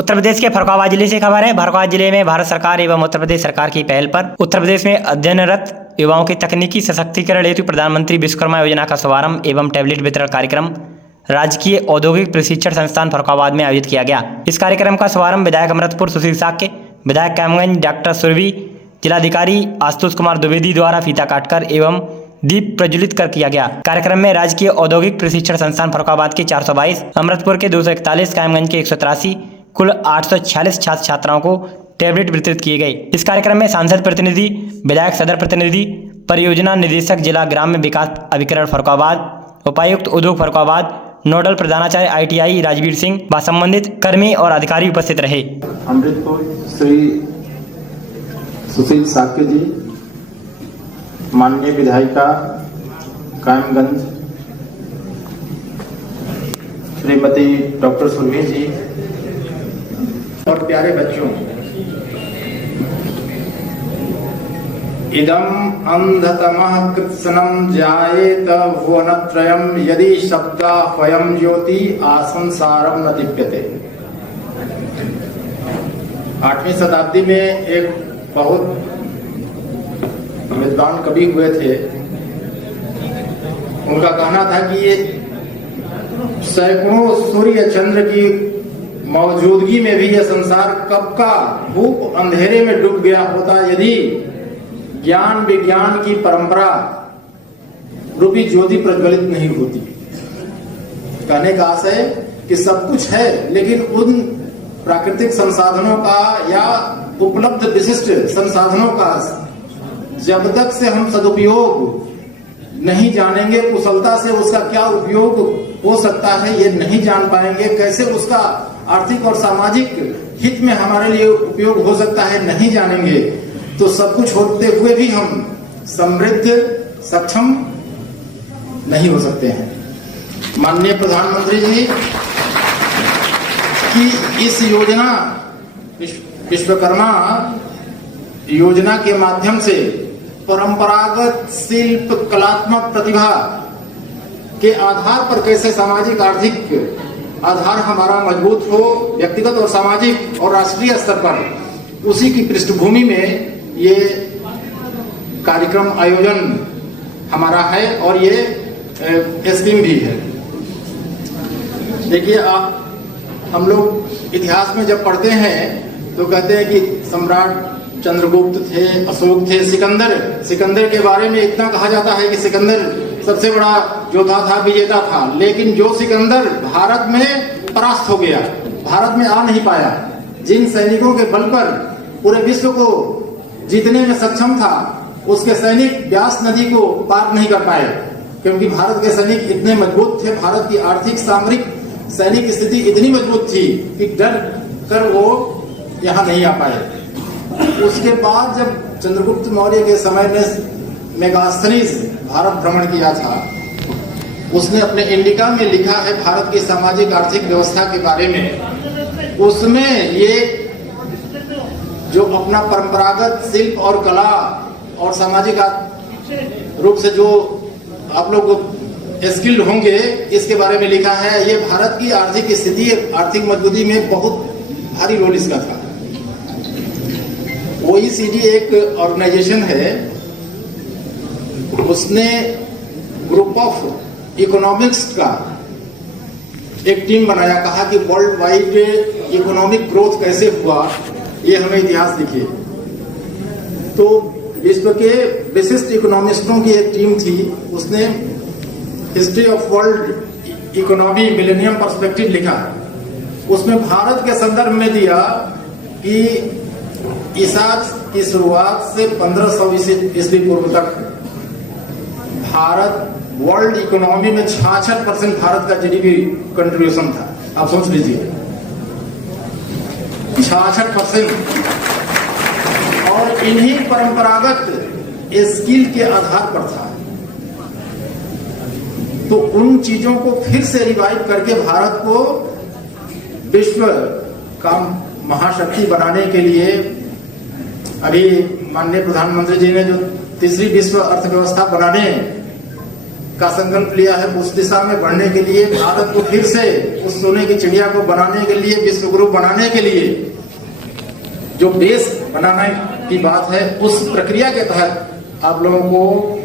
उत्तर प्रदेश के फर्रुखाबाद जिले से खबर है। फर्रुखाबाद जिले में भारत सरकार एवं उत्तर प्रदेश सरकार की पहल पर उत्तर प्रदेश में अध्ययनरत युवाओं के तकनीकी सशक्तिकरण हेतु प्रधानमंत्री विश्वकर्मा योजना का शुभारंभ एवं टैबलेट वितरण कार्यक्रम राजकीय औद्योगिक प्रशिक्षण संस्थान फर्रुखाबाद में आयोजित किया गया। इस कार्यक्रम का शुभारंभ विधायक अमृतपुर सुशील साक्य, विधायक कैमगंज डॉक्टर सुरभि, जिलाधिकारी आशुतोष कुमार द्विवेदी द्वारा फीता काटकर एवं दीप प्रज्वलित कर किया गया। कार्यक्रम में राजकीय औद्योगिक प्रशिक्षण संस्थान फर्रुखाबाद के 422, अमृतपुर के 241, कायमगंज के 183, कुल 846 छात्र छात्राओं को टैबलेट वितरित किए गए। इस कार्यक्रम में सांसद प्रतिनिधि, विधायक सदर प्रतिनिधि, परियोजना निदेशक जिला ग्राम्य विकास अभिकरण फर्रुखाबाद, उपायुक्त उद्योग फर्रुखाबाद, नोडल प्रधानाचार्य ITI राजवीर सिंह व संबंधित कर्मी और अधिकारी उपस्थित रहे। अमृतपुर श्री सुशील साक्य जी, माननीय विधायिका कायमगंज श्रीमती डॉक्टर सुरभि जी और प्यारे बच्चों, इदम अंधतमः कृत्स्नम जायेत भुवनत्रयम् यदि शब्दा स्वयं ज्योति आसंसारम न दीप्यते। 8वीं शताब्दी में एक बहुत विद्वान कवि हुए थे। उनका कहना था कि ये सैकड़ों सूर्य चंद्र की मौजूदगी में भी यह संसार कब का भूप अंधेरे में डूब गया होता यदि ज्ञान विज्ञान की परंपरा रूपी ज्योति प्रज्वलित नहीं होती। कहने का आशय कि सब कुछ है, लेकिन उन प्राकृतिक संसाधनों का या उपलब्ध विशिष्ट संसाधनों का जब तक से हम सदुपयोग नहीं जानेंगे, कुशलता से उसका क्या उपयोग हो सकता है ये नहीं जान पाएंगे, कैसे उसका आर्थिक और सामाजिक हित में हमारे लिए उपयोग हो सकता है नहीं जानेंगे, तो सब कुछ होते हुए भी हम समृद्ध सक्षम नहीं हो सकते हैं। माननीय प्रधानमंत्री जी की इस योजना विश्वकर्मा योजना के माध्यम से परंपरागत शिल्प कलात्मक प्रतिभा के आधार पर कैसे सामाजिक आर्थिक आधार हमारा मजबूत हो, व्यक्तिगत और सामाजिक और राष्ट्रीय स्तर पर, उसी की पृष्ठभूमि में ये कार्यक्रम आयोजन हमारा है और ये स्कीम भी है। देखिए, हम लोग इतिहास में जब पढ़ते हैं तो कहते हैं कि सम्राट चंद्रगुप्त थे, अशोक थे, सिकंदर के बारे में इतना कहा जाता है कि सिकंदर सबसे बड़ा योद्धा था, विजेता था, लेकिन जो सिकंदर भारत में परास्त हो गया, भारत में आ नहीं पाया, जिन सैनिकों के बल पर पूरे विश्व को जीतने में सक्षम था, उसके सैनिक व्यास नदी को पार नहीं कर पाए, क्योंकि भारत के सैनिक इतने मजबूत थे, भारत की आर्थिक सामरिक सैनिक स्थिति इतनी मजबूत थी कि डर कर वो यहाँ नहीं आ पाए। उसके बाद जब चंद्रगुप्त मौर्य के समय में मेगास्थनीज भारत भ्रमण किया था, उसने अपने इंडिका में लिखा है भारत की सामाजिक आर्थिक व्यवस्था के बारे में। उसमें ये जो अपना परंपरागत शिल्प और कला और सामाजिक रूप से जो आप लोग स्किल्ड होंगे, इसके बारे में लिखा है। ये भारत की आर्थिक स्थिति, आर्थिक मजबूती में बहुत भारी रोल इसका था। OECD एक ऑर्गेनाइजेशन है, उसने ग्रुप ऑफ इकोनॉमिक्स का एक टीम बनाया, कहा कि वर्ल्ड वाइड इकोनॉमिक ग्रोथ कैसे हुआ, ये हमें इतिहास दिखिए। तो विश्व के विशिष्ट इकोनॉमिस्टों की एक टीम थी, उसने history of world economy millennium perspective लिखा। उसमें भारत के संदर्भ में दिया कि ईसा की शुरुआत से 1500 ईस्वी पूर्व तक भारत वर्ल्ड इकोनॉमी में 66% भारत का GDP कंट्रीब्यूशन था। आप सोच लीजिए, 66%, और इन्हीं परंपरागत स्किल के आधार पर था। तो उन चीजों को फिर से रिवाइव करके भारत को विश्व का महाशक्ति बनाने के लिए अभी माननीय प्रधानमंत्री जी ने जो तीसरी विश्व अर्थव्यवस्था बनाने का संकल्प लिया है, उस दिशा में बढ़ने के लिए भारत को फिर से उस सोने की चिड़िया को बनाने के लिए, विश्व गुरु बनाने के लिए जो देश बनाने की बात है, उस प्रक्रिया के तहत आप लोगों को